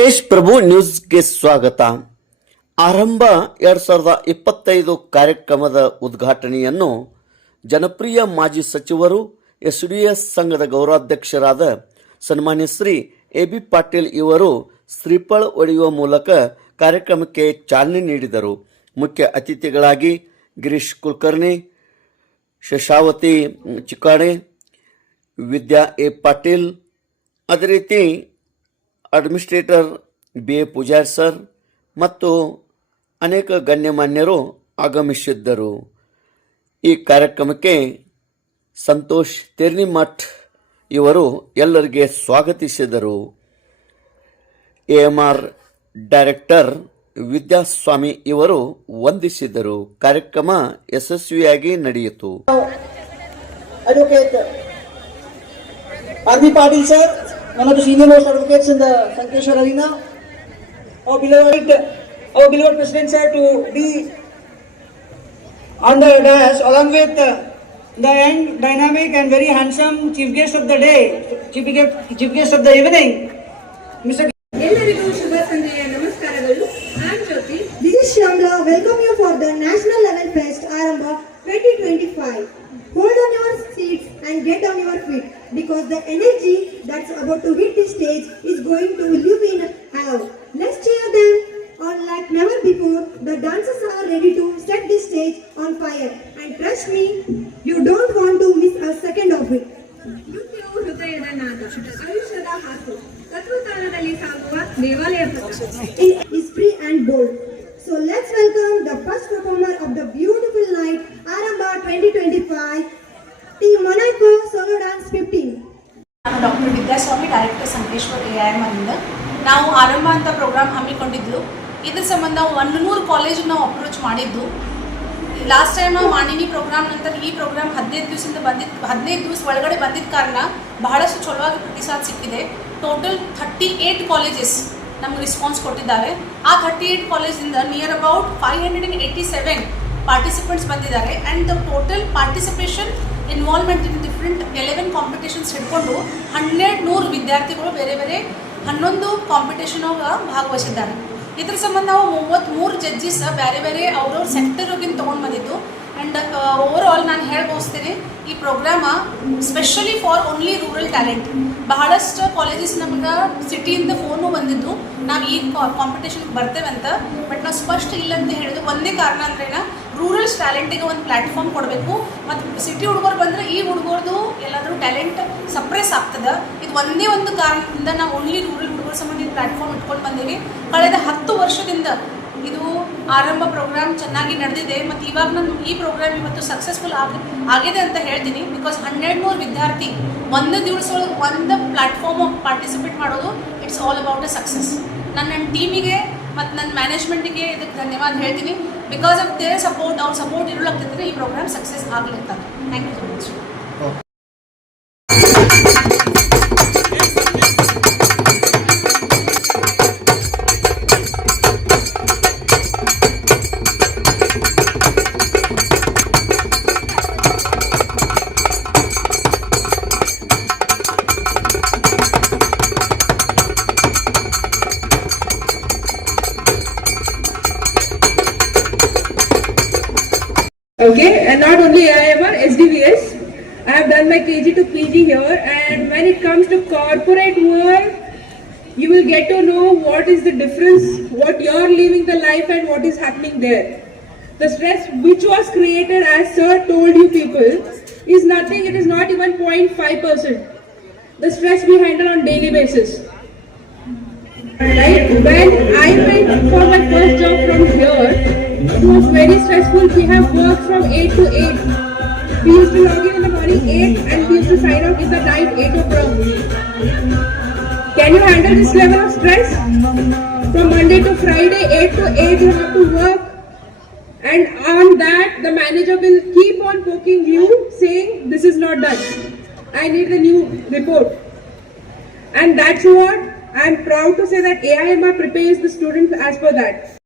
ತೇಜ್ ಪ್ರಭು ನ್ಯೂಸ್ಗೆ ಸ್ವಾಗತ. ಆರಂಭ ಎರಡ್ ಸಾವಿರದ ಇಪ್ಪತ್ತೈದು ಕಾರ್ಯಕ್ರಮದ ಉದ್ಘಾಟನೆಯನ್ನು ಜನಪ್ರಿಯ ಮಾಜಿ ಸಚಿವರು, ಎಸ್ ಡಿ ಎಸ್ ಸಂಘದ ಗೌರವಾಧ್ಯಕ್ಷರಾದ ಸನ್ಮಾನ್ಯ ಶ್ರೀ ಎ ಬಿ ಪಾಟೀಲ್ ಇವರು ಶ್ರೀಫಳ ಒಡೆಯುವ ಮೂಲಕ ಕಾರ್ಯಕ್ರಮಕ್ಕೆ ಚಾಲನೆ ನೀಡಿದರು. ಮುಖ್ಯ ಅತಿಥಿಗಳಾಗಿ ಗಿರೀಶ್ ಕುಲಕರ್ಣಿ, ಶಶಾವತಿ ಚಿಕ್ಕಾಣೆ, ವಿದ್ಯಾ ಎ ಪಾಟೀಲ್, ಅದೇ ರೀತಿ administrator B A Pujar sir ಮತ್ತು ಅನೇಕ ಗಣ್ಯಮಾನ್ಯರು ಆಗಮಿಸಿದ್ದರು. ಈ ಕಾರ್ಯಕ್ರಮಕ್ಕೆ ಸಂತೋಷ್ ತೆರ್ನಿಮಠ್ ಇವರು ಎಲ್ಲರಿಗೆ ಸ್ವಾಗತಿಸಿದರು. ಎ ಡೈರೆಕ್ಟರ್ ವಿದ್ಯಾಸ್ವಾಮಿ ಇವರು ವಂದಿಸಿದರು. ಕಾರ್ಯಕ್ರಮ ಯಶಸ್ವಿಯಾಗಿ ನಡೆಯಿತು. Advocate R.B. Sir one of the senior most advocates in the Sankeshwar arena. Our beloved, our beloved President sir to be on the dais along with uh, the young, dynamic and very handsome chief guest of the day, chief guest, chief guest of the evening, Mr. ಎಲ್ಲರಿಗೂ ಶುಭ ಸಂಜೆಯ ನಮಸ್ಕಾರಗಳು ನಾನ್ ಜ್ಯೋತಿ This is Shamla. Welcome you for the National Level Fest Aramba 2025. Hold on your seats and get on your feet because the energy that's about to hit the stage is going to live in have. Let's cheer them on like never before. The dancers are ready to set the stage on fire. And trust me, you don't want to miss a second of it. ನೃತ್ಯವು ಹೃದಯದ ನಾದ ಆಯುಷ್ಯದ ಹಾಸು ತತ್ವತಾಣದಲ್ಲಿ ಸಾಗುವ ದೇವಾಲಯ ಪಥ. It is free and bold. So let's welcome the first performer of the beautiful night, Aramba 2025, Team Monaco Solo Dance 15. ನಾನು doctor Vidyaswami director Sankeshwar A I ನಾವು ಆರಂಭ ಅಂತ ಪ್ರೋಗ್ರಾಮ್ ಹಮ್ಮಿಕೊಂಡಿದ್ದು ಇದ್ರ ಸಂಬಂಧ ಒಂದು ನೂರು ಕಾಲೇಜ್ ನಾವು ಅಪ್ರೋಚ್ ಮಾಡಿದ್ದು. ಲಾಸ್ಟ್ ಟೈಮ್ ನಾವು ಮಾಣಿನಿ ಪ್ರೋಗ್ರಾಮ್ ನಂತರ ಈ ಪ್ರೋಗ್ರಾಮ್ ಹದಿನೈದು ದಿವಸದಿಂದ ಬಂದಿದ್ದು ಹದಿನೈದು ದಿವಸ ಒಳಗಡೆ ಬಂದಿದ್ದ ಕಾರಣ ಬಹಳಷ್ಟು ಚಲೋವಾಗಿ ಪ್ರತಿಸಾದ ಸಿಕ್ಕಿದೆ. ಟೋಟಲ್ ಥರ್ಟಿ ಏಯ್ಟ್ ಕಾಲೇಜಸ್ ನಮ್ಗೆ ರಿಸ್ಪಾನ್ಸ್ ಕೊಟ್ಟಿದ್ದಾರೆ. ಆ ಥರ್ಟಿ ಏಯ್ಟ್ ಕಾಲೇಜಿಂದ near about five hundred and eighty seven participants ಬಂದಿದ್ದಾರೆ. And the total participation involvement in different eleven competitions ಹಿಡ್ಕೊಂಡು ಹನ್ನೆರಡು ನೂರು ವಿದ್ಯಾರ್ಥಿಗಳು ಬೇರೆ ಬೇರೆ ಹನ್ನೊಂದು ಕಾಂಪಿಟೇಷನ್ ಭಾಗವಹಿಸಿದ್ದಾರೆ. ಇದ್ರ ಸಂಬಂಧ ನಾವು ಮೂವತ್ತ್ಮೂರು ಜಡ್ಜಸ್ ಬೇರೆ ಬೇರೆ ಅವ್ರವ್ರ ಸೆಕ್ಟರ್ಗಿಂತ ತೊಗೊಂಡು ಬಂದಿದ್ದು. ಆ್ಯಂಡ್ ಓವರ್ ಆಲ್ ನಾನು ಹೇಳ್ಬೋಸ್ತೀನಿ ಈ programme specially for only rural talent ಬಹಳಷ್ಟು ಕಾಲೇಜಸ್ ನಮ್ಗೆ ಸಿಟಿಯಿಂದ ಫೋನು ಬಂದಿದ್ದು. ನಾವು ಈ ಕಾಂಪಿಟೇಷನ್ಗೆ ಬರ್ತೇವೆ ಅಂತ ಬಟ್ ನಾವು ಸ್ಪಷ್ಟ ಇಲ್ಲ ಅಂತ ಹೇಳಿದ್ದು ಒಂದೇ ಕಾರಣ ಅಂದ್ರೇನ ರೂರಲ್ಸ್ ಟ್ಯಾಲೆಂಟಿಗೆ ಒಂದು ಪ್ಲ್ಯಾಟ್ಫಾರ್ಮ್ ಕೊಡಬೇಕು. ಮತ್ತು ಸಿಟಿ ಹುಡುಗರು ಬಂದರೆ ಈ ಹುಡುಗರದು ಎಲ್ಲಾದರೂ ಟ್ಯಾಲೆಂಟ್ ಸಪ್ರೆಸ್ ಆಗ್ತದೆ. ಇದು ಒಂದೇ ಒಂದು ಕಾರಣದಿಂದ ನಾವು ಓನ್ಲಿ ರೂರಲ್ ಹುಡುಗರ ಸಂಬಂಧಿ ಪ್ಲಾಟ್ಫಾರ್ಮ್ ಇಟ್ಕೊಂಡು ಬಂದೀವಿ. ಕಳೆದ ಹತ್ತು ವರ್ಷದಿಂದ ಇದು ಆರಂಭ ಪ್ರೋಗ್ರಾಮ್ ಚೆನ್ನಾಗಿ ನಡೆದಿದೆ. ಮತ್ತು ಇವಾಗ ನಾನು ಈ ಪ್ರೋಗ್ರಾಮ್ ಇವತ್ತು ಸಕ್ಸಸ್ಫುಲ್ ಆಗಿ, ಆಗಿದೆ ಅಂತ ಹೇಳ್ತೀನಿ. ಬಿಕಾಸ್ ಹನ್ನೆರಡು ನೂರು ವಿದ್ಯಾರ್ಥಿ ಒಂದು ದಿವಸ ಒಂದು ಪ್ಲ್ಯಾಟ್ಫಾರ್ಮ್ ಪಾರ್ಟಿಸಿಪೇಟ್ ಮಾಡೋದು it's all about a success ನನ್ನ ಟೀಮಿಗೆ ಮತ್ತು ನನ್ನ ಮ್ಯಾನೇಜ್ಮೆಂಟಿಗೆ ಇದಕ್ಕೆ ಧನ್ಯವಾದ ಹೇಳ್ತೀನಿ. ಬಿಕಾಸ್ ಆಫ್ ದೇರ್ ಸಪೋರ್ಟ್ ಅವ್ರ ಸಪೋರ್ಟ್ ಇರಲಾಗ್ತಿದ್ರೆ ಈ ಪ್ರೋಗ್ರಾಮ್ ಸಕ್ಸಸ್ ಅಂತ. Thank you so much Okay, and not only IIMR, SDVS. I have done my KG to PG here, and when it comes to corporate world, you will get to know what is the difference, what you're living the life, and what is happening there. The stress which was created, as Sir told you people, is nothing, it is not even 0.5%. The stress we handle on daily basis. Right? When I went for my first job from here, it was very stressful. We have worked from 8 to 8. We used to log in in the morning 8 and we used to sign out in the night 8 o'clock. Can you handle this level of stress? From Monday to Friday, 8 to 8 you have to work. And on that, the manager will keep on poking you saying, this is not done. I need the new report. And that's what I'm proud to say that AIMR prepares the students as per that.